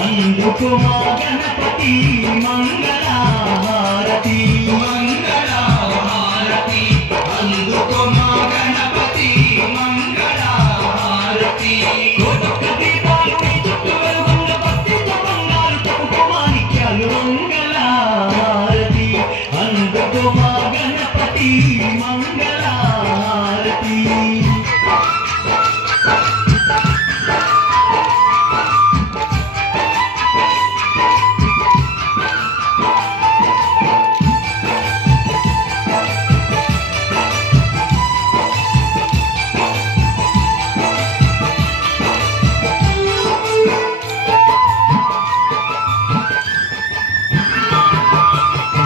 అందుకు మా గణపతి మంగళహారతి మంగళహారతి అందుకు మా గణపతి మంగళహారతి కోటొక్క దీపాలు నీ చుట్టూ వెలుగున్న భక్తితో బంగారు తప్పుకు మాణిక్యాలు మంగళహారతి అందుకు మా గణపతి మంగళహారతి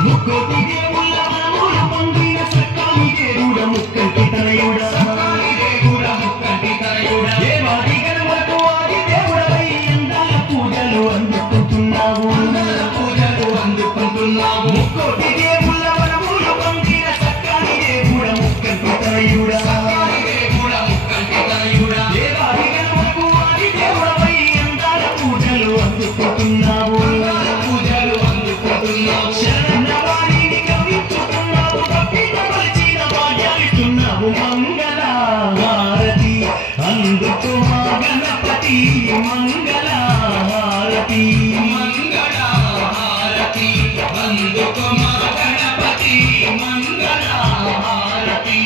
ముక్కోటి దేవుళ్ళ మనములు పొందిన సక్కాని దేవుడ ముక్కంటి తనయుడ దేవాది గణములకు ఆది దేవుడవై అందాల పూజలు అందుకుంటున్నావు ముక్కోటి దేవుళ్ళ మనములు పొందిన సక్కాని దేవుడ ముక్కంటి తనయుడ దేవాది గణములకు ఆది దేవుడవై అందాల పూజలు అందుకుంటున్నావు శరణవాణిని గమనించుకున్నావు భక్తితో కొలిచిన భాగ్యాలిస్తున్నావు మంగళహారతి అందుకు మా గణపతి మంగళహారతి మంగళహారతి అందుకు మా గణపతి మంగళహారతి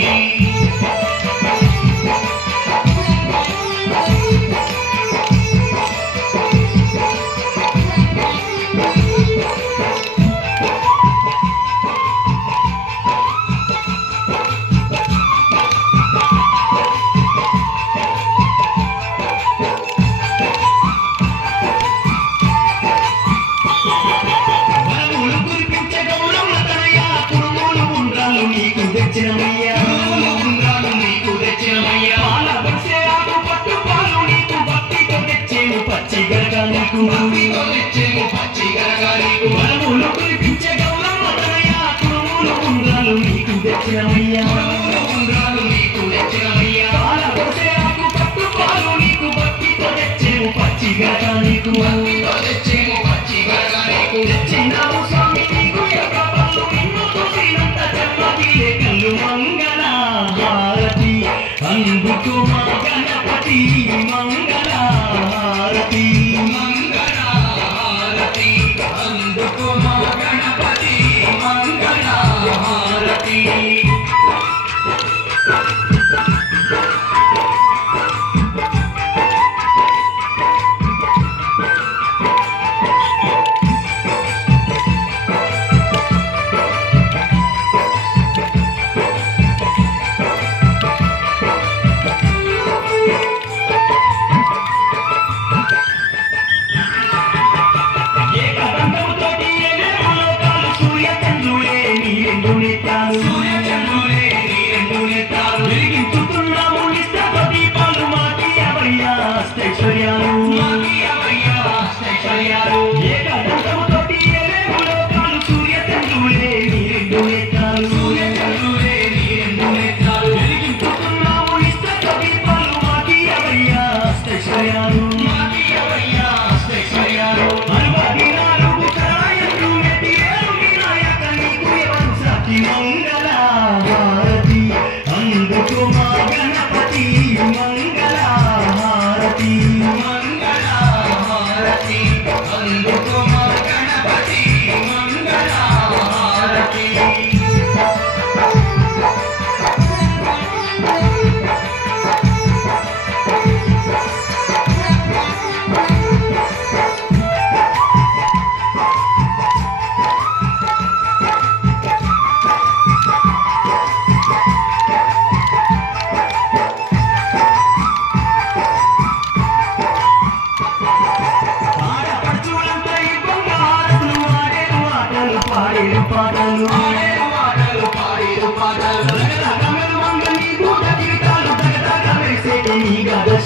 నీకు తెచ్చినమయ్యా పాల బసే ఆకు పట్టు పాలు నీకు భక్తితో తెచ్చేము పచ్చి గరగా నీకు వరములు కురిపించే గౌరమ్మ తనయ కురుములు ఉండ్రాలు నీకు తెచ్చినమయ్యా పాల బసే ఆకు పట్టు పాలు నీకు భక్తితో తెచ్చేము పచ్చి గరగా నీకు తెచ్చినావు స్వామి నీకు యొక్క పళ్ళు నిన్ను చూసినంత జన్మకిలే కళ్ళు మంగళహారతి అందుకు మా గణపతి మంగళహారతి మంగళహారతి అందుకు మా గణపతి మంగళహారతి సూర్య చంద్రులే నీ రెండు నిత్యాలు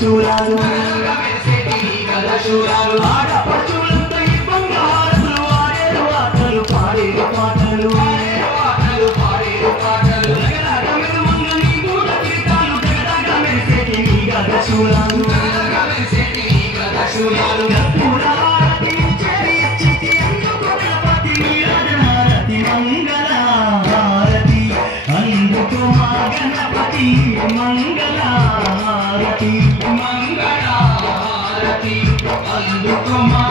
శూలాలు ఆడపడుచులంతా ఈ బంగారములు ఆడేరు ఆటలు పాడేరు పాటలు రగరగ మెరువంగ నీ గూడ కిరీటాలు దగదగ మెరిసేటి నీ గద శూలాలు కర్పూర హారతి ఇచ్చేది ఇచ్చితి అందుకు గణపతి నీరాజనారతి మంగళ హారతి అందుకు మా గణపతి మంగళ హారతి అందుకు మా